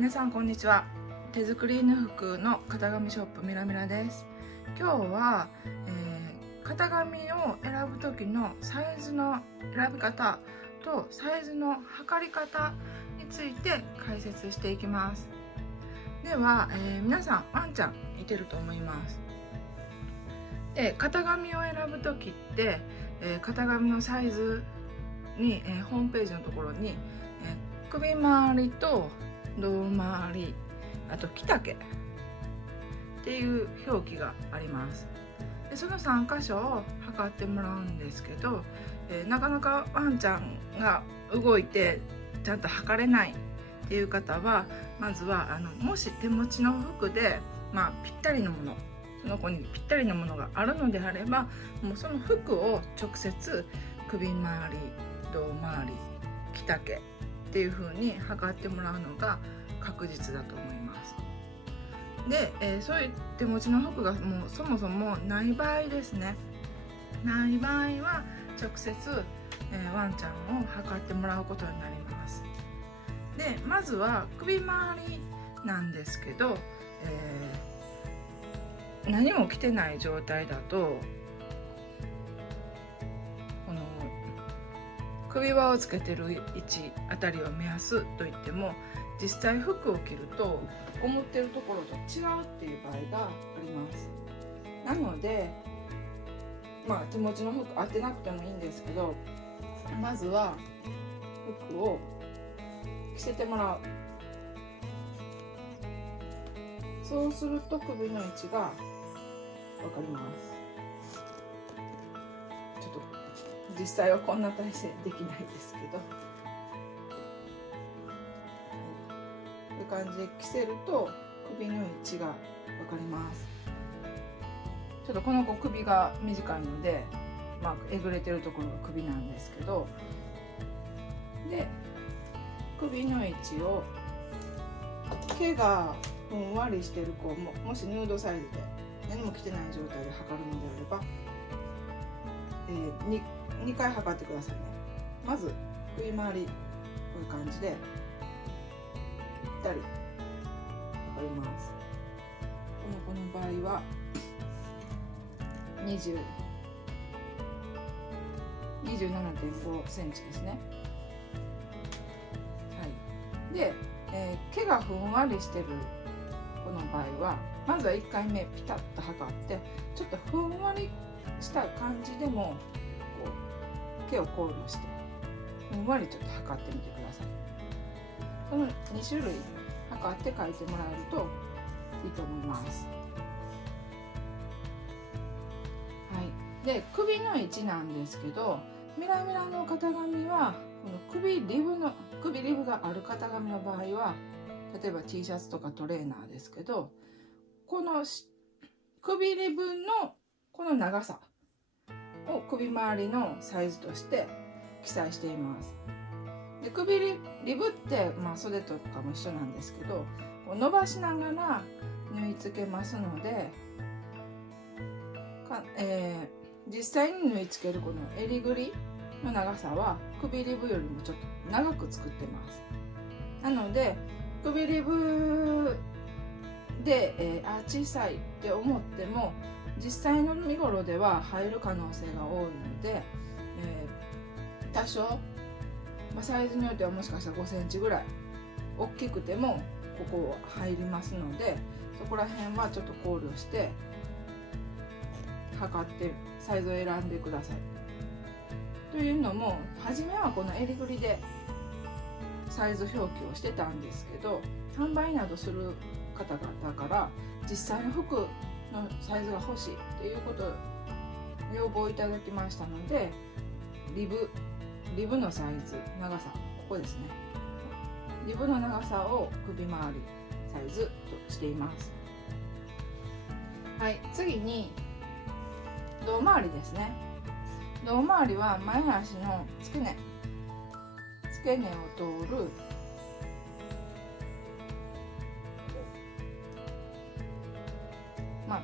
皆さんこんにちは。手作り犬服の型紙ショップミラミラです。今日は、型紙を選ぶ時のサイズの選び方とサイズの測り方について解説していきます。では、皆さんワンちゃんいてると思います。で、型紙を選ぶ時って、型紙のサイズに、ホームページのところに、首周りと胴回り、あと着丈っていう表記があります。でその3箇所を測ってもらうんですけど、なかなかワンちゃんが動いてちゃんと測れないっていう方は、まずはもし手持ちの服で、ぴったりのもの、その子にぴったりのものがあるのであれば、もうその服を直接首周り、胴回り、着丈っていう風に測ってもらうのが確実だと思います。で、そういう手持ちの服がもうそもそもない場合ですね。ない場合は直接、ワンちゃんを測ってもらうことになります。で、まずは首周りなんですけど、何も着てない状態だとこの首輪をつけてる位置あたりを目安といっても、実際服を着ると思ってるところと違うっていう場合があります。なので、手持ちの服当てなくてもいいんですけど、まずは服を着せてもらう。そうすると首の位置がわかります。ちょっと実際はこんな体勢できないですけど、こういう感じで着せると首の位置がわかります。ちょっとこの子首が短いので、えぐれてるところが首なんですけど、で首の位置を毛がふんわりしてる子もしヌードサイズで何も着てない状態で測るのであれば、2回測ってくださいね。まず首周りこういう感じでぴったり測ります。この場合は27.5 センチですね。はい。で、毛がふんわりしてるこの場合は、まずは1回目ピタッと測って、ちょっとふんわりした感じでもこう毛を考慮してふんわりちょっと測ってみてください。この2種類測って書いてもらえるといいと思います。はい。で、首の位置なんですけど、ミラミラの型紙はこの首リブがある型紙の場合は、例えば T シャツとかトレーナーですけど、この首リブのこの長さを首周りのサイズとして記載しています。で、首リブって、袖とかも一緒なんですけど、こう伸ばしながら縫い付けますので、実際に縫い付けるこの襟ぐりの長さは首リブよりもちょっと長く作ってます。なので首リブで、小さいって思っても実際の身頃では入る可能性が多いので、多少、サイズによってはもしかしたら5センチぐらい大きくてもここ入りますので、そこら辺はちょっと考慮して測ってサイズを選んでください。というのも、初めはこの襟ぐりでサイズ表記をしてたんですけど、販売などする方々から実際の服のサイズが欲しいということを要望いただきましたので、リブのサイズ、長さ、ここですね、リブの長さを首周りサイズとしています。はい。次に胴回りですね。胴回りは前足の付け根を通る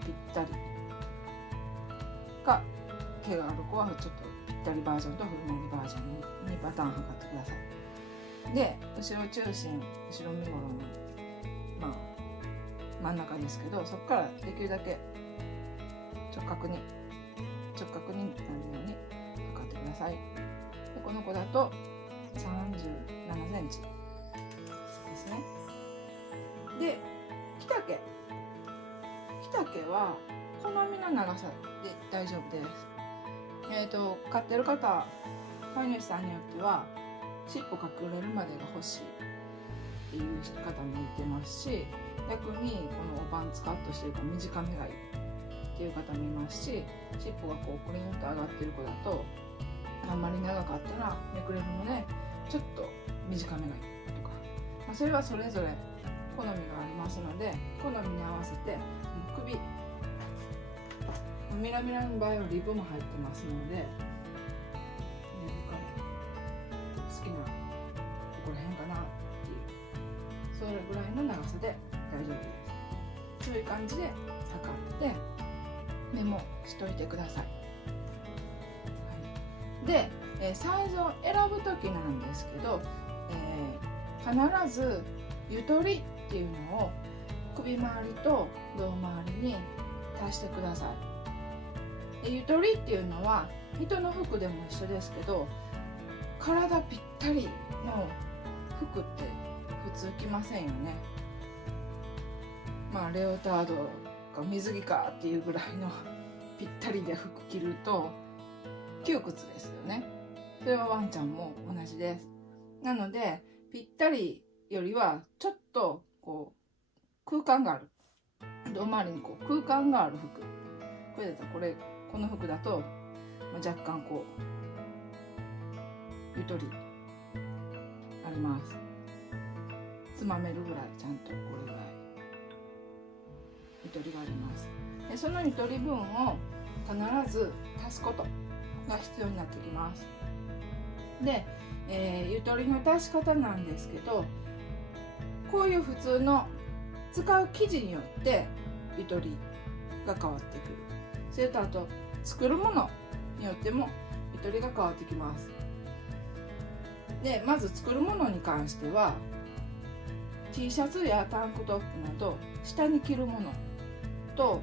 ぴったりか、毛がある子はちょっとぴったりバージョンとふんわりバージョンに2パターン測ってください。で、後ろ中心、後ろ身ごろの真ん中ですけど、そこからできるだけ直角になるように測ってください。でこの子だと37センチですね。で着丈は好みの長さで大丈夫です。飼ってる方、飼い主さんによっては尻尾隠れるまでが欲しいっていう方もいてますし、逆にこのおばんつかっとしてるから短めがいいっていう方もいますし、尻尾がこうクリーンと上がってる子だとあんまり長かったらめくれるのでちょっと短めがいいとか、それはそれぞれ好みがありますので、好みに合わせて首、ミラミラの場合はリブも入ってますので、リブから好きなここら辺かなっていう、それぐらいの長さで大丈夫です。そういう感じで測ってメモしといてください。で、サイズを選ぶ時なんですけど、必ずゆとりっていうのを首周りと胴周りに足してください。でゆとりっていうのは人の服でも一緒ですけど、体ぴったりの服って普通着ませんよね。レオタードか水着かっていうぐらいのぴったりで服着ると窮屈ですよね。それはワンちゃんも同じです。なのでぴったりよりはちょっとこう空間がある、胴周りにこう空間がある服、これだとこの服だと若干こうゆとりあります。つまめるぐらいちゃんとこれぐらいゆとりがあります。でそのゆとり分を必ず足すことが必要になってきます。で、ゆとりの足し方なんですけど、こういう普通の使う生地によってゆとりが変わってくる。それとあと作るものによってもゆとりが変わってきます。でまず作るものに関しては T シャツやタンクトップなど下に着るものと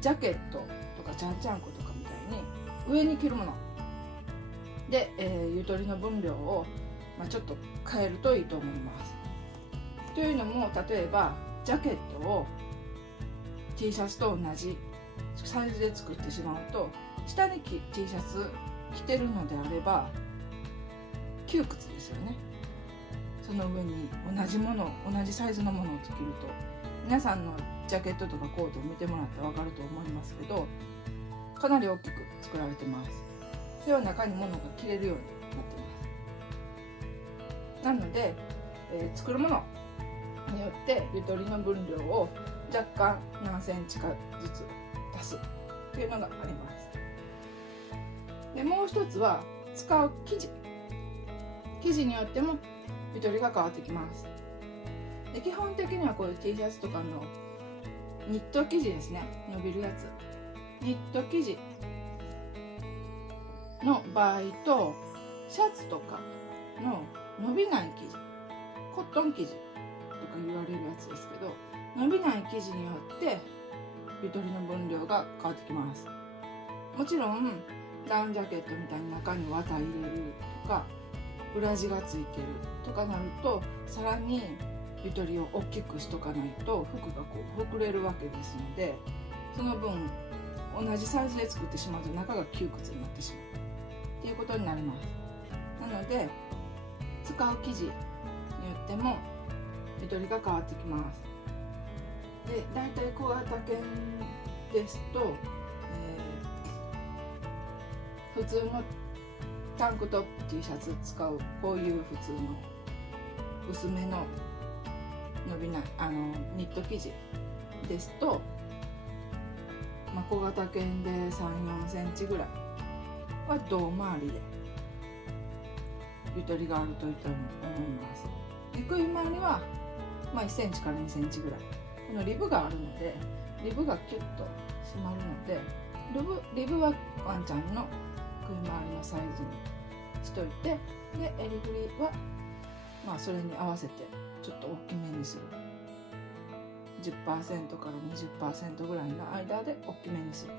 ジャケットとかちゃんちゃんことかみたいに上に着るもので、ゆとりの分量を、ちょっと変えるといいと思います。というのも、例えばジャケットを T シャツと同じサイズで作ってしまうと、下に T シャツ着てるのであれば窮屈ですよね。その上に同じサイズのものを着ると、皆さんのジャケットとかコートを見てもらって分かると思いますけど、かなり大きく作られてます。それは中に物が着れるようになってます。なので、作るものによってゆとりの分量を若干何センチかずつ足すというのがあります。でもう一つは使う生地によってもゆとりが変わってきます。で基本的にはこういう T シャツとかのニット生地ですね、伸びるやつ、ニット生地の場合とシャツとかの伸びない生地、コットン生地とか言われるやつですけど、伸びない生地によってゆとりの分量が変わってきます。もちろんダウンジャケットみたいに中に綿入れるとか裏地がついてるとかなると、さらにゆとりを大きくしとかないと服がこう膨れるわけですので、その分同じサイズで作ってしまうと中が窮屈になってしまうっていうことになります。なので使う生地によってもゆとりが変わってきます。でだいたい小型犬ですと、普通のタンクトップ T シャツ使うこういう普通の薄めの伸びないニット生地ですと、小型犬で3、4センチぐらいは胴回りでゆとりがあるといったと思います。で首回りは、1センチから2センチぐらい、このリブがあるのでリブがキュッと締まるので、リブはワンちゃんの首回りのサイズにしといて、で襟ぐりはそれに合わせてちょっと大きめにする、10% から 20% ぐらいの間で大きめにする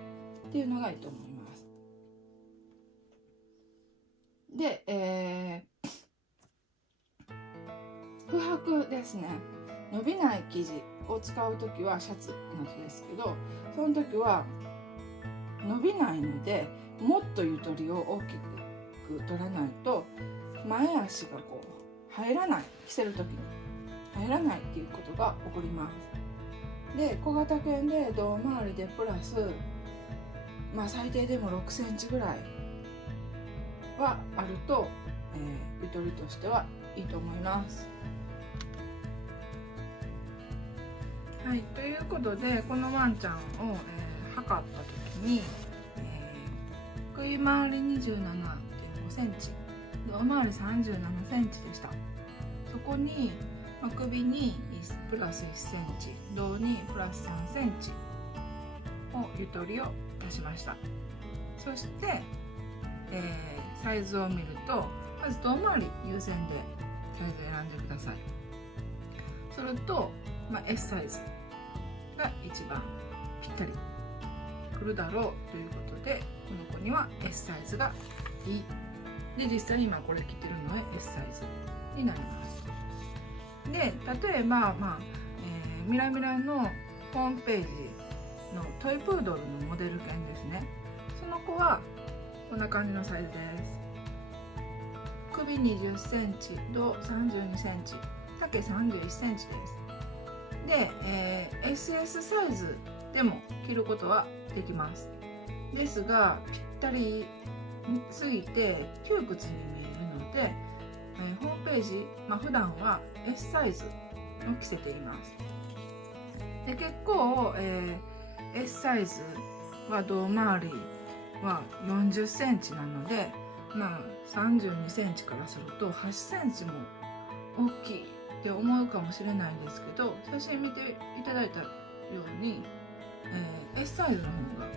っていうのがいいと思います。で、不白ですね。伸びない生地を使うときはシャツなんですけど、その時は伸びないのでもっとゆとりを大きく取らないと前足がこう入らない、着せる時に入らないっていうことが起こります。で、小型犬で胴回りでプラス、最低でも6センチぐらいはあると、ゆとりとしてはいいと思います。はい、ということでこのワンちゃんを、測った時に、首回り 27.5 センチ、胴回り37センチでした。そこに、首にプラス1センチ、胴にプラス3センチをゆとりを出しました。そして、サイズを見ると、まず胴回り優先でサイズを選んでください。すると、S サイズが一番ぴったりくるだろうということで、この子には S サイズがいい。で、実際に今これ着てるのは S サイズになります。で、例えば、ミラミラのホームページのトイプードルのモデル犬ですね。その子はこんな感じのサイズです。首20センチ、胴32センチ、丈31センチです。で、SS サイズでも着ることはできます。ですが、ぴったりすぎて窮屈に見えるので、ホームページ、普段は S サイズを着せています。で、結構、S サイズは胴回りは40センチなので、32センチからすると8センチも大きいって思うかもしれないですけど、写真見ていただいたように、S サイズの方が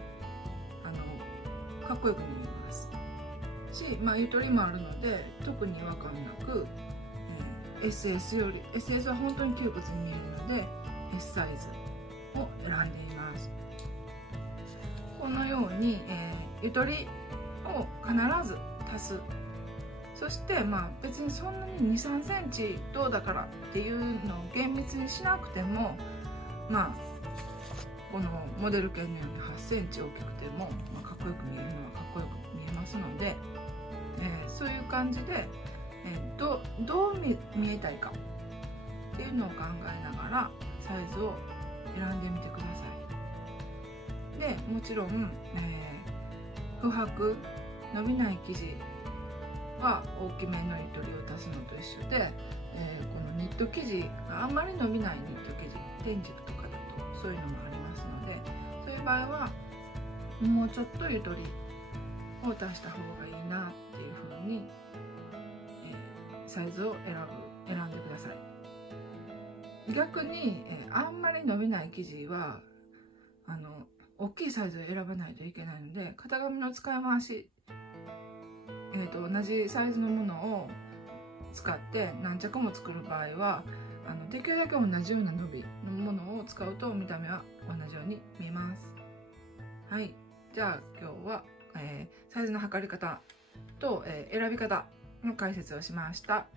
かっこよく見えますし、ゆとりもあるので特に違和感なく、SS より SS は本当に窮屈に見えるので S サイズを選んでいます。このように、ゆとりを必ず足す。そして別にそんなに 2,3 センチどうだからっていうのを厳密にしなくても、このモデル犬のように8センチ大きくても、かっこよく見えるのはかっこよく見えますので、そういう感じで、どう見えたいかっていうのを考えながらサイズを選んでみてください。で、もちろん、不白伸びない生地は大きめのゆとりを足すのと一緒で、このニット生地があんまり伸びないニット生地、天竺とかだとそういうのもありますので、そういう場合はもうちょっとゆとりを足した方がいいなっていう風に、サイズを選んでください。逆に、あんまり伸びない生地は大きいサイズを選ばないといけないので、型紙の使い回し、同じサイズのものを使って何着も作る場合はできるだけ同じような伸びのものを使うと見た目は同じように見えます。はい、じゃあ今日は、サイズの測り方と、選び方の解説をしました。